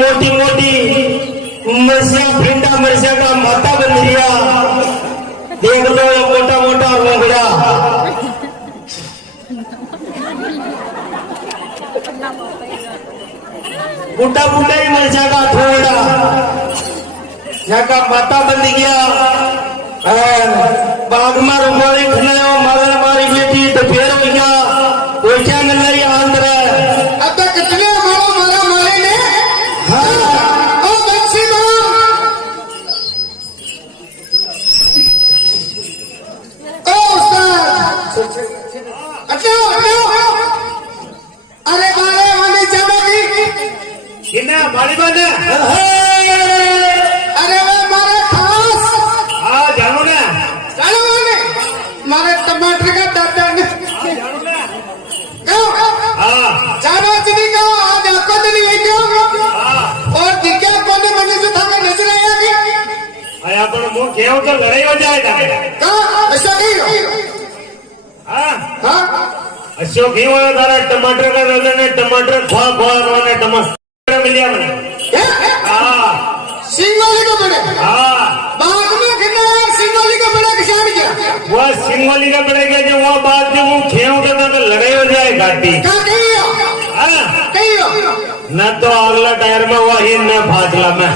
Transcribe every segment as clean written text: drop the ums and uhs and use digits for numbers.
मोटी मोटी मिर्चियां भिंडा मिर्चियां का माता बन दिया। देख लो ये मोटा मोटा रोंगड़ा बूटा बूटा ही मिर्चा का थोड़ा यहाँ का माता बन गया। बाग में रुमाली खिलाया मारे हमारी बेटी तो फिर हो गया वो क्या नजर आंध्र अब तक कितने मारो मारा मारे ने। हाँ ओ बच्ची मारो ओ उस्ताद अच्छा अरे बारे वाले जाओगी किन्ना बाड़ी बने अरे वो मारे खास हाँ जानू ना चलो वाले मारे टमाटर का दादा ने हाँ जाना चली का आज आपको तो नहीं लेके और दिक्कत कोने मने से था नजर आया कि अरे अपन मुंह केव तो लड़ाई हो जाएगा ऐसा नहीं हो हाँ हाँ अशोक ही वाला तारा टमाटर का रजन है टमाटर खा खा रोने टमाटर मिलिया मैंने हाँ सिंगोली का बड़े हाँ बाग में कितना यार सिंगोली का बड़ा किसान क्या वो सिंगोली का पड़ेगा जो वो बात जो वो खेव के तो लड़ाई हो जाए घाटी क्या कही हो हाँ कही हो न तो अगला टायर में हुआ ही न फासला में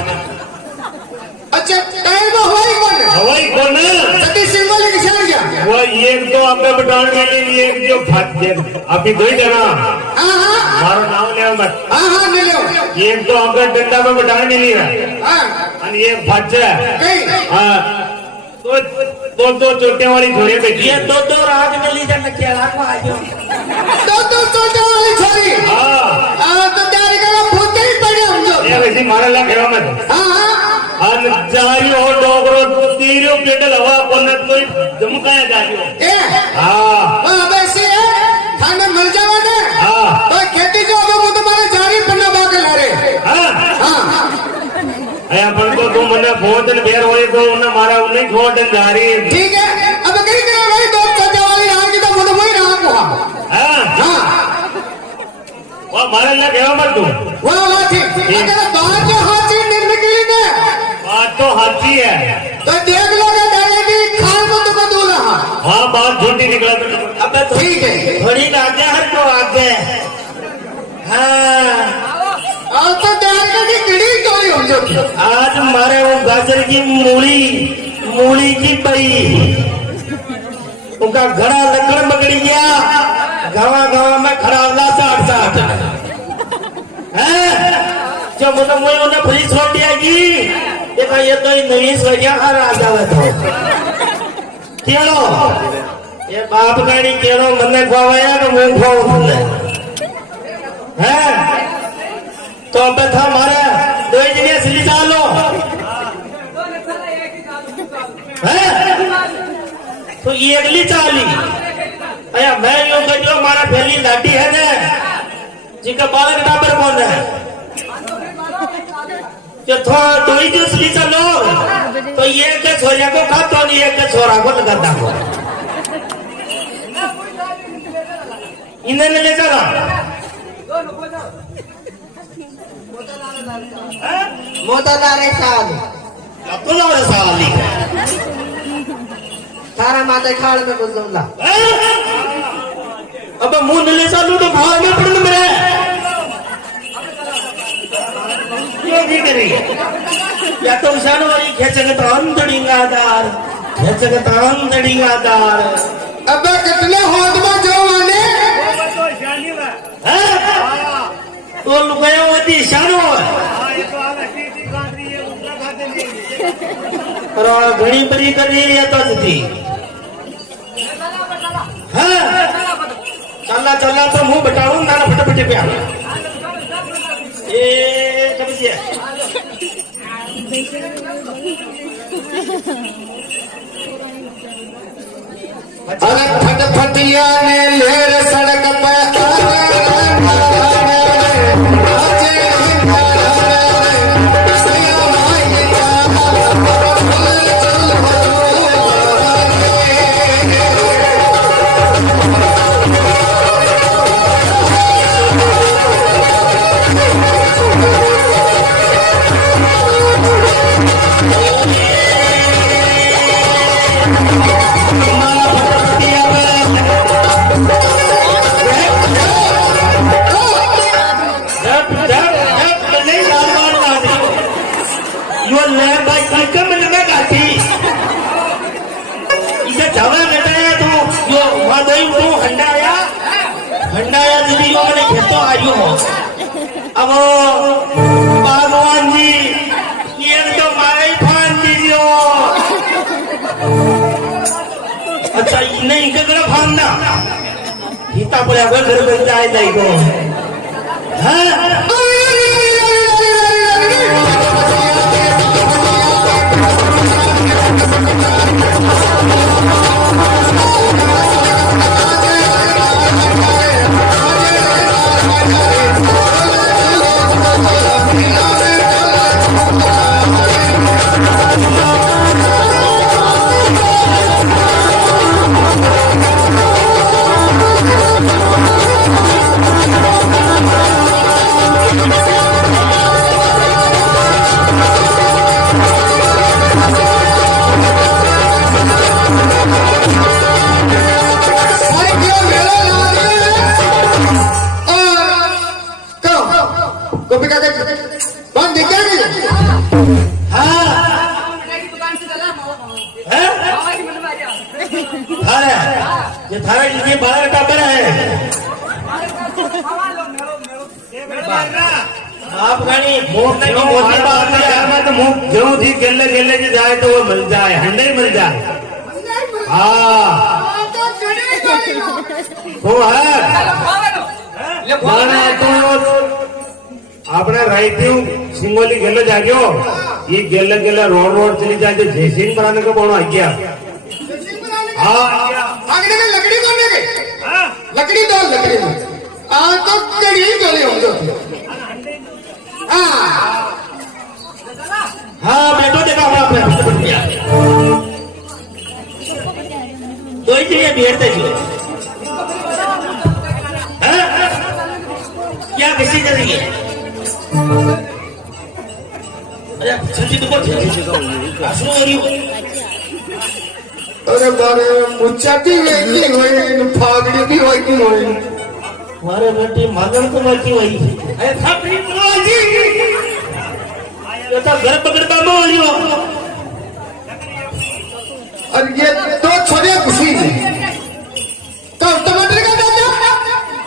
अच्छा टायर में हवाई कौन है हवाई कौन है सती सिंगोली किसान क्या वो एक तो आपने बताने के लिए एक जो फट अभी दो ही देना हाँ हाँ मारो नाम ले मत हाँ हाँ ले लो एक तो आपका डंडा में बताने के लिए हाँ और ये फट है कही हाँ तो चोटे वाली छोरी बेटी ये दो रात में ली जाना केला को आयो दो छोटे वाली छोरी हाँ तो तैयारी करो भूते ही पड़े हम जो ये वैसे मारा लग गया मत हाँ हाँ और जारी हो डोगरो तीरियो पेटल हवा कोनत कोई जमकाया जारी हो ए हाँ हाँ वैसे खाने मिल जावा ने हाँ तो खेती जो अब वो तुम्हारे जारी पन्ना बाके ला रहे हाँ हाँ अरे अपन को तुम मने बहुत दिन बेर होए तो उन्हें मारा उन्हें छोड़ दिन जारी ठीक है अब कहीं कहीं वही दो छोटे वाली आगे तो वो वही रहा को हाँ हाँ वो मारे लग गया मत तू वाह ठीक अगर बाहर के हाथी निकली ने बात तो हाथी है तो देख लोगे डायरेक्टली खाल को तो बदल रहा हाँ बात झूठी निकला अब तो ठीक है थोड़ी आगे हर को आगे हाँ और तो डायरेक्ट की किड़ी चोरी हो जो आज मारे वो गाजर की मूली की पई उनका घड़ा लकड़ पकड़ गया गाँव में खराबला 60 जो मतलब वही उन्हें फ्री छोड़ दिया कि देखा ये तो नई सोया हर आ जावे तो केड़ो ये बाप गाड़ी केड़ो मने खुआया तो मुंह खुआओ तुमने हैं तो अब था मारे दो जने सिली चालो हैं तो ये अगली चाली अया मैं यूं कहो हमारा पहली लाठी है ने जिनका बालक डाबर कौन है जो थोड़ा दो ही जो सिली चलो तो ये के छोरिया को खा तो नहीं एक के छोरा को लगाता हो इन्हें ले चला मोतादारे साल कुलारे साली थारा माता खाल में गुजरला अब मुंह ले चालू तो भाग में पड़ने मेरे ये भी नहीं या तो जानवरी खेचक अंधड़ींगादार अब कितने हाथ में जो माने तो लुकाया होती शानो और घड़ी बरी कर रही है तो थी हाँ चला तो मुंह बटाऊं ना फटाफट पे आ ये कब से अलग फटफटिया ने लेर सड़क पे ले भाई कम लगा गाती इसे जावा बेटा तू यो वादई तू हंडाया दीदी यो मैंने खेतो आयो अब भगवान जी ये तो मारे फान दीजियो अच्छा नहीं इनका फान ना हिता पड़े अगर घर बन जाए जाएगा हाँ ये थारा ये 12 टापर है आप गाड़ी मोटने की मोटी बात है मैं तो मुंह जो थी गेले गेले की जाए तो वो मिल जाए हंडे मिल जाए हाँ वो है माना तो आपने राइटिंग सिंगोली गेले जागो ये गेले गेले रोड चली जाए जयसिंह बनाने को बोलो आज्ञा हाँ आगने में लकड़ी करने के लकड़ी डाल लकड़ी में तो कड़ी चले होंगे हाँ मैं तो देखा हूँ आपने तो ही चाहिए बिहेरते जी क्या किसी जरिए अरे संजी तुमको आसू हो रही हो अरे बारे मुच्चाटी वेगी होई फागड़ी भी होई मारे बेटी मांगण तो बाकी वही अरे थापड़ी बोली ये तो घर पकड़ता बोलियो और ये दो छोरे खुशी तो टमाटर का दादा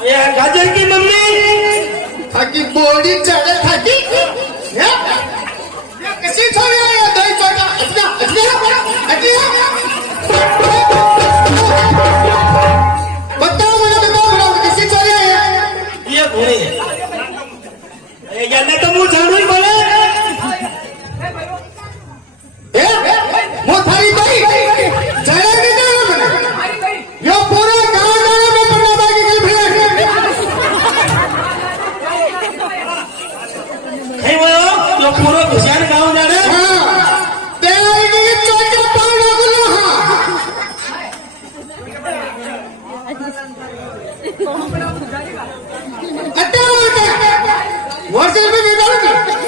ये गाजर की मम्मी थाकी बॉडी चढ़े थाकी ये किसी छोरे आया दही छोटा अच्छा बताओ किसी छोरे आया ये घोड़े ये तो मुंह झाड़ू ही बोले वो थारी भाई जरा नहीं था यो पूरा गांव में पन्ना बागी के फिर है वो जो पूरा घुसार गांव जा रहे हां तेरी की चोटा पाना बोलो हां अट्टा वर्षल में निकालो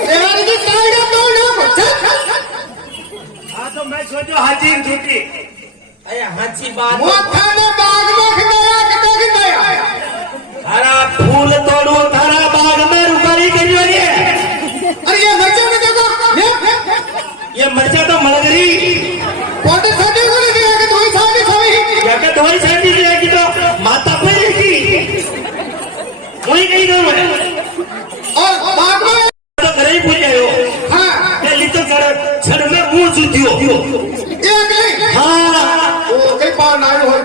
तेरी की कायदा तो ना हाँ तो मैं सोचो हाजी झूठी अरे हाजी बात मोथा ने बाग में खिलाया खिलाया थारा फूल तोड़ो थारा बाग में रुपारी करियो ये अरे ये मर्चा में देखो ये मर्चा तो मलगरी कोटे साथे को ले दिया कि दवाई साथे सभी या के दवाई छाटी दिया कि तो माता पे की वही कहीं दो और बाग में तो करे ही पूछ आयो हां ये लितो कर छड़ में मुंह सुतियो एक ले हाँ ओ कई पार ना हो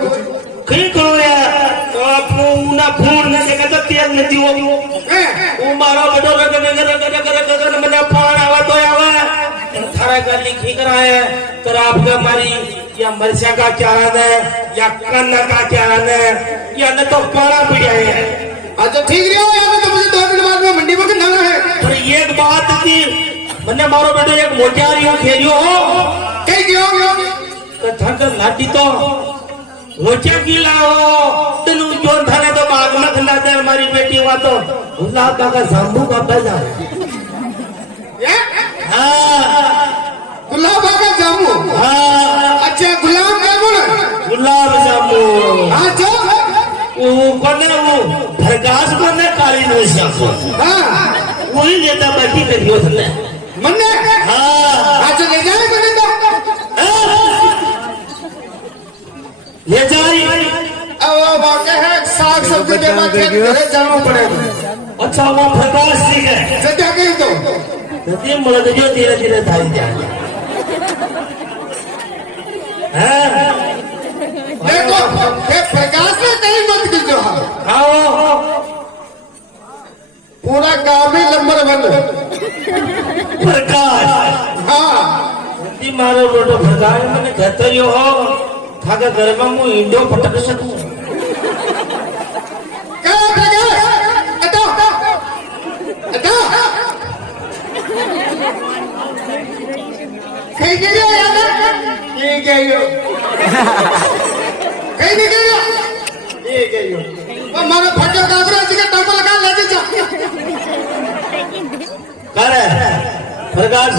कहीं करो यार तो आपको ना फोन ना के तो तेल न दियो वो मारो बड़ो कर मने फोन आवा तो आवा थारा का लिखी कराए तो आपका मारी या मरचा का क्या है या कन्ना का क्या है या न तो पारा पिया है अच्छा ठीक रहो यार तो मुझे 2 दिन बाद में मंडी में जाना है पर एक बात थी मने मारो बेटो एक मोटियारियो खेलियो हो कई गयो तो थक लाटी तो मोचा की लाओ तनु जोन थाने तो बाग में खंडा दे हमारी बेटी हुआ तो गुलाब का जांबू का पैदा हाँ गुलाब का जामू हाँ अच्छा गुलाब जामुन गुलाब जामू हाँ जो वो कोने वो प्रकाश कोने काली नशा हाँ वही लेता बाकी करियो थले मन्ने हाँ सब्जी देवा के घरे जाना पड़ेगा। अच्छा वो प्रकाश जी है सत्या कही तो नदी मुझे जो धीरे धीरे थाई जाए हैं देखो ये प्रकाश में कहीं मत कीजिए। आओ पूरा गांव में नंबर 1 प्रकाश हाँ नदी मारो रोडो प्रकाश मैंने कहते ही हो थाका घर में मु इंडो पटक सकूं क्या प्रकाश अटो अटो कहीं गया यार ये गया कहीं नहीं गया ये गया वो मारा फटो कागरा जी का टंको लगा लेके जा करे प्रकाश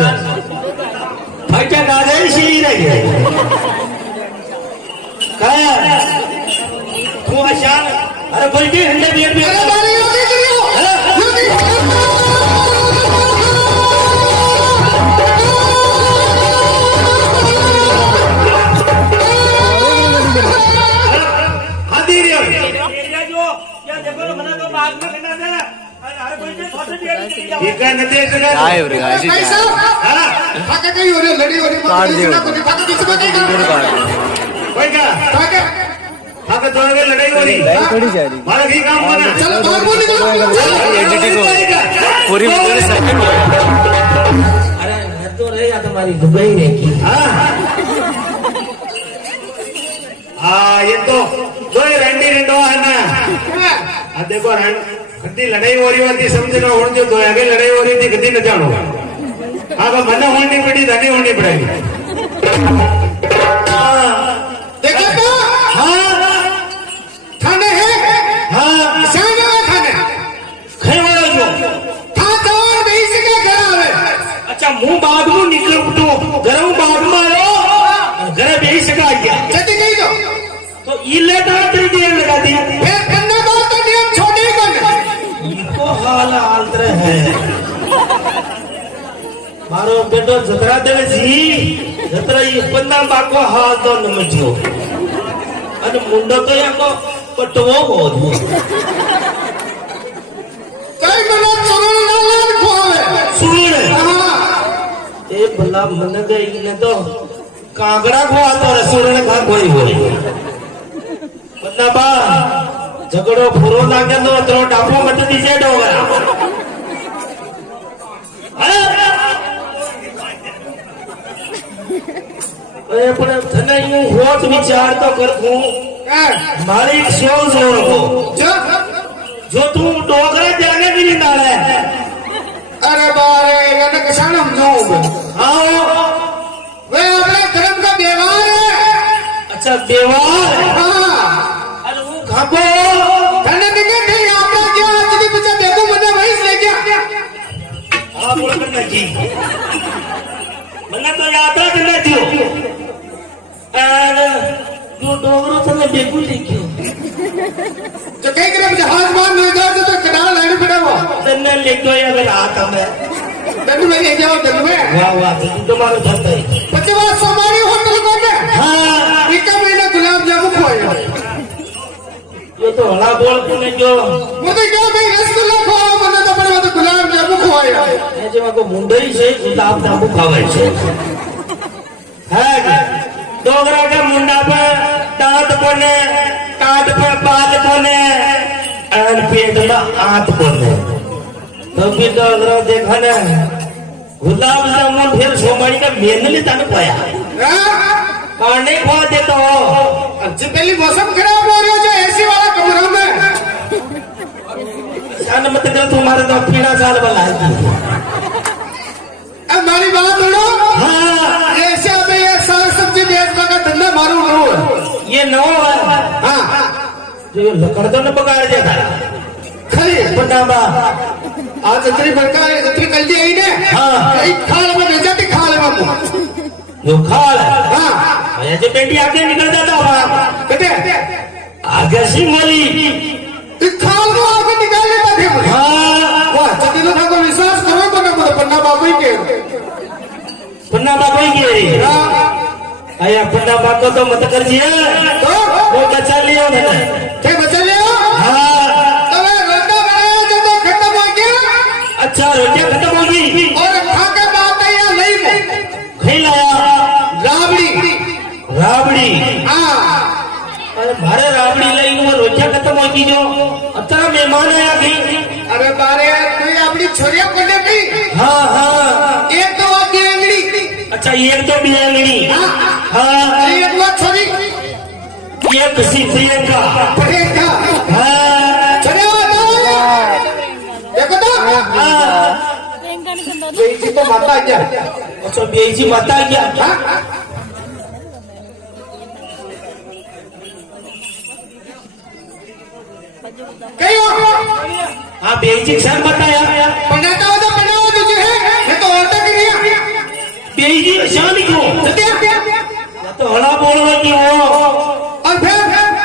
फटा कागज सी रही है क्या तू आशान अरे बोलती हंडे बियर बियर अरे मारी योगी करियो योगी कैसा फाका कहीं हो रही लड़ी हो रही काट दियो। फाका किसी को नहीं फाका लड़ाई हो रही थोड़ी जा रही मारा भी काम बना चलो बाहर बोल निकलो एडिटिंग को पूरी पूरी सेकंड अरे मैं तो रहेगा तुम्हारी दुबई रहेगी हाँ ये तो दो रंडी रेंडो है ना देखो कदी लड़ाई हो रही होती समझ लो होने जो आगे लड़ाई हो रही थी कदी न जानो हाँ तो मना होनी पड़ी धनी होनी पड़ेगी देखो तो हाँ थाने है हाँ शाम में थाने खै वाला जो था जवान नहीं सके घर आवे अच्छा मुंह बाद में निकल उठो गरम बाद में आयो घर बेही सका गया जल्दी गई तो इले दांतरी देर लगा दी फिर करने बात तो नियम छोड़े कौन इको हाल आंतर है मारो बेटो जतरा देवे जी जतरा ये पन्ना बाको हाल तो नमजो अने मुंडो तो याको पटवो बहुत कई मना चोरों ना लाल खोले सुन हाँ ए भला मन गई ने तो कांगड़ा को आता रसूल ने कहा कोई हो पन्ना बा झगड़ो पूरो लागे तो तेरो डापो मत दीजे डोगा अरे पण तने यूं होत विचार तो कर तू मालिक सोच रखो जो तू डोगरा जाने भी नहीं नाले अरे बारे मैंने किसान हम जाऊं आओ वे अपने धर्म का व्यवहार है अच्छा व्यवहार हाँ अरे वो खाबो धन दिखे नहीं आपका क्या आज बच्चा देखो मुझे वही ले गया आप बोल करना जी मन्ना तो यात्रा करना दियो जो डोगरो तने बेगू लिखियो जो कहीं करे जहाज मान ले जाओ तो कनाल लाइन पड़ा हुआ तने लिख दो या मेरा हाथ में दंड में ले जाओ दंड में वाह वाह तो तुम्हारे धरता है 50 सोमारी होटल को ने हाँ एक महीना गुलाब जामुन खोया ये तो हला बोल तूने जो मुझे क्या भाई रसगुल्ला खोया मैंने तो पड़े तो गुलाब जामुन खोया ये जो को मुंडई से गुलाब जामुन खावे छे है डोगरा का मुंडा पे दांत कोने काट पे बाल कोने और पेट में आंत कोने तो भी डोगरा देखा ना गुलाब जामुन फिर सोमवारी का मेनली तन पाया पानी खा देता हो अच्छी पहली मौसम खराब हो रही हो जो एसी वाला कमरा में शान मत कर तुम्हारे तो पीड़ा साल वाला है अब हमारी बात सुनो हाँ ऐसे अभी ये साग सब्जी बेचने का धंधा मालूम हो ये नौ है हाँ जो लकड़ तो न पकाड़ देता खरी पटाबा आज इतनी बड़का इतनी कल्दी आई ने हाँ। एक खाल में भेजा थी खाल में जो खाल है हाँ ऐसे पेटी आगे निकल जाता होगा बेटे आगे सी मोली इस खाल को आगे निकाल लेता थे मुझे हाँ वाह चतिलो था को विश्वास करो तो ना मुझे पन्ना बाबू ही के पन्ना बाबू ही गिरी आया पन्ना बाबू तो मत कर दिया तो वो बचा लिया मैंने क्या बचा लिया हाँ अरे मारे राबड़ी लई वो रोजा खत्म हो गई जो अतरा मेहमान आया गई अरे बारे कोई अपनी छोरिया को ले गई हाँ हाँ एक तो वो गेंगड़ी अच्छा एक तो बियांगड़ी हाँ एक वो छोरी एक सी प्रियंका प्रियंका हाँ चले वो देखो तो बेटी तो माता क्या अच्छा बेजी माता क्या कहीं हो हाँ बेजी सर बताया बनाता हो तो बनाओ तुझे है मैं तो औरता की नहीं बेजी शान क्यों या तो हला बोल रहा कि वो और फिर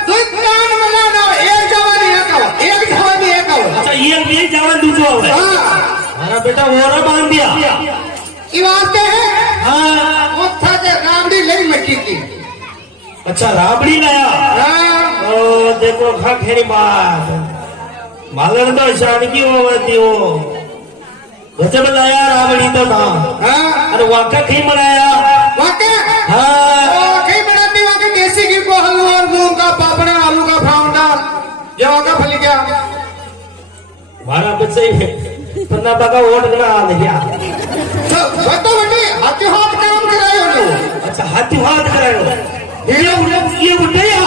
तू कान मना ना एक जवानी एक हो अच्छा ये जवान दूसरा हो हाँ हमारा बेटा वो बांध दिया ये वास्ते है हाँ वो था के रामड़ी लई मट्टी की अच्छा राबड़ी लाया हाँ ओ देखो खा खेरी बात मालन तो शान की होती हो गजब लाया राबड़ी तो था हाँ अरे वाका कहीं बनाया वाके हाँ कहीं बनाती वाके देसी घी को हलवा मूंग का पापड़ा आलू का फाउंडा ये वाका फल गया हमारा बच्चे पन्ना पका वोट गना आ गया वो तो बड़ी हाथी हाथ काम कराए हो लोग अच्छा हाथी हाथ करायो ये उठेया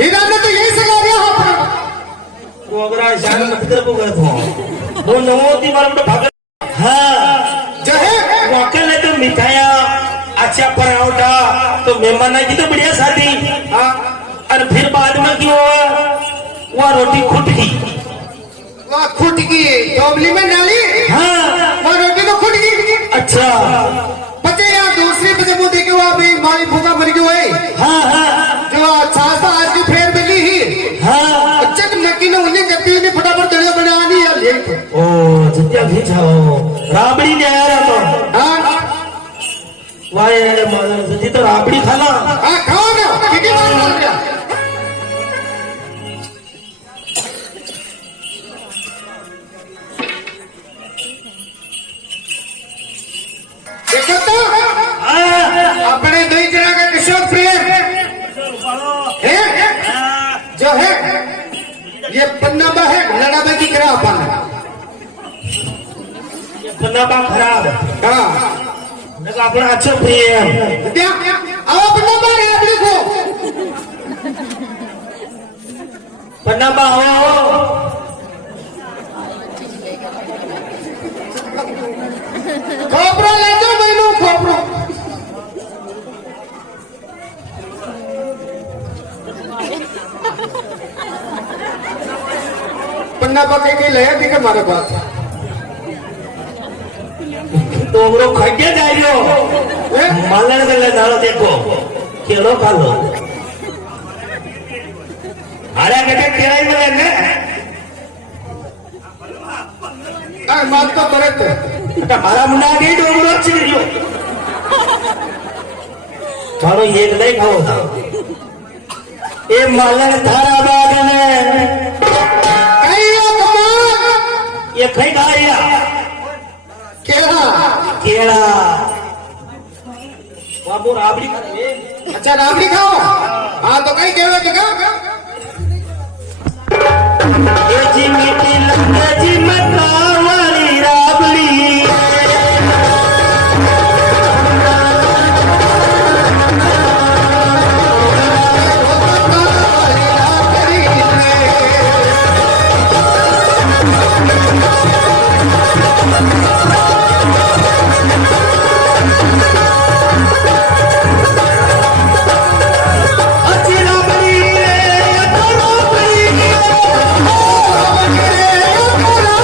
हीरा ने तो यही सजा दिया हाथ वो अगर शान नफतर को कर दो वो नवोती बार में भाग हाँ जो है वाकई ने तो मिठाया अच्छा पराठा तो मेहमान की तो बढ़िया शादी हाँ और फिर बाद में क्यों हुआ वो रोटी खुट गई वह खुट गई डोबली में डाली हाँ वह रोटी तो खुट गई अच्छा बचे यार दूसरी बजे वो देखे वो अभी माली भूखा मर गई है हाँ हाँ जो छाछा आज की फेर मिली ही हाँ चक नक्की ने उन्हें गति ने फटाफट दलिया बना दी यार ले ओ जितना भी जाओ राबड़ी ले आया तो हाँ वाह जी तो राबड़ी खाना हाँ खाओ ना कितनी बार बोल रहा देखो तो अपने दही जरा का किशोर प्रिय है जो है ये पन्नाबा है लड़ाबा की करा अपन पन्ना बा खराब हाँ देखो अपना अच्छा प्रिय है क्या अब पन्नाबा है अपने को पन्ना बा हो खोपरा ले जाओ मैनू खोपरा पन्नाबा के लया थी हमारे पास तो वो खड्डे जाइयो मालन के लिए डालो देखो केलो खा लो अरे बेटे तेरा ही मिलेंगे माल तो बरत मारा मुंडा गई डोंगरो चिड़ियो थारो एक नहीं खाओ था ये मालन थारा बाग में ये खाई खाया केला केला बाबू राबड़ी अच्छा राबड़ी खाओ हाँ तो कहीं केला दिखाओ ये जी मीठी लंबे जी मता वाली राबड़ी Oh,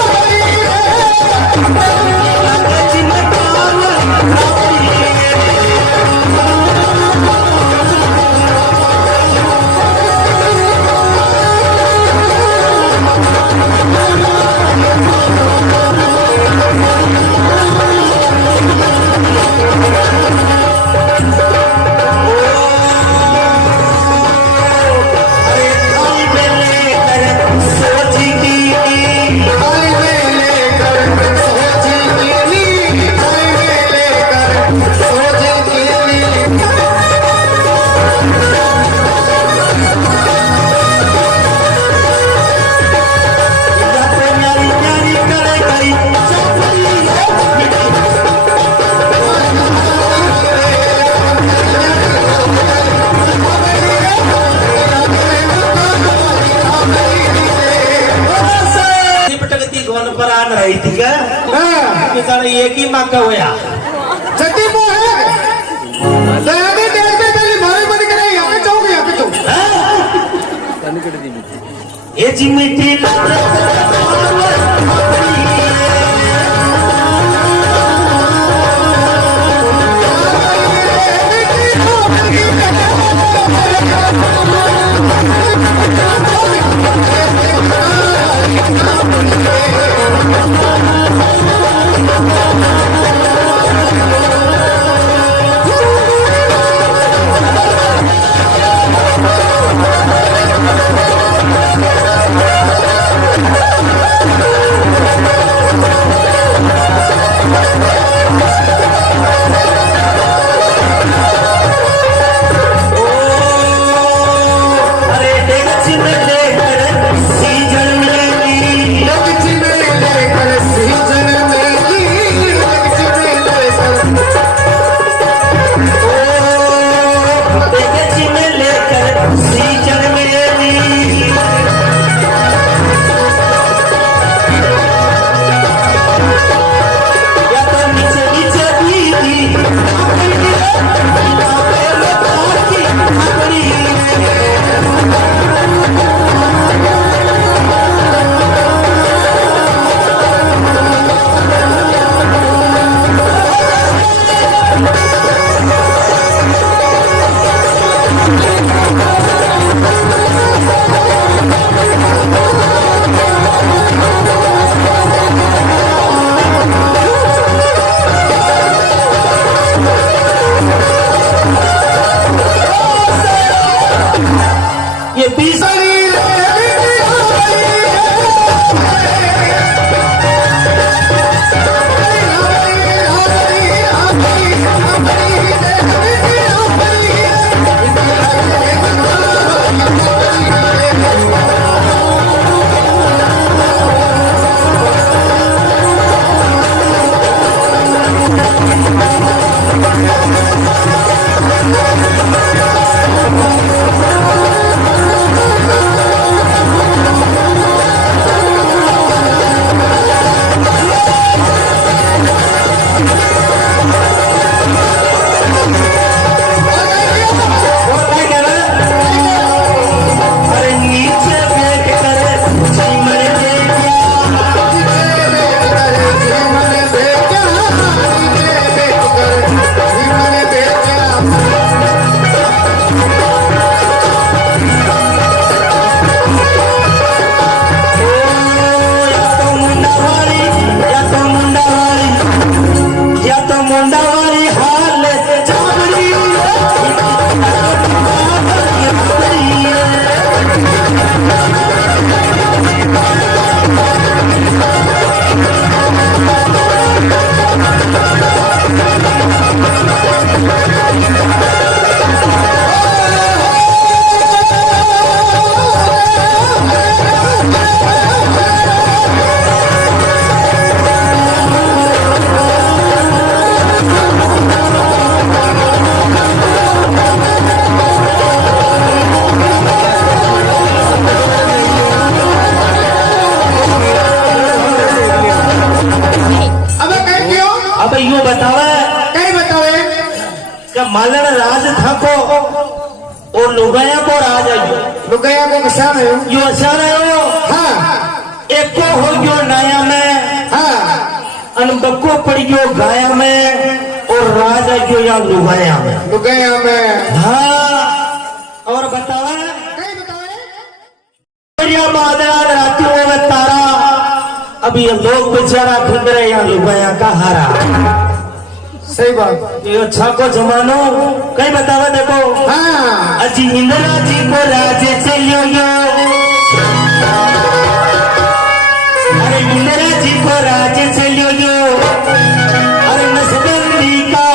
ये जी मिट्टी ये बीस मालन राज था को और लुगाया को राज आयो लुगाया को कसा है यो असार आयो हाँ एक को हो गयो नाया में हाँ अनबको पड़ गयो गाया में और राज आयो या लुगाया में हाँ और बतावा कई बतावे या मादरा रातियों में तारा अब ये लोग बेचारा फिर रहे या लुगाया का हारा सही बात ये अच्छा को जमानो कई बतावा देखो हाँ अजी इंदिरा जी को राजे चलियो यो अरे इंदिरा जी को राजे चलियो यो अरे नसबंदी का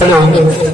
हेलो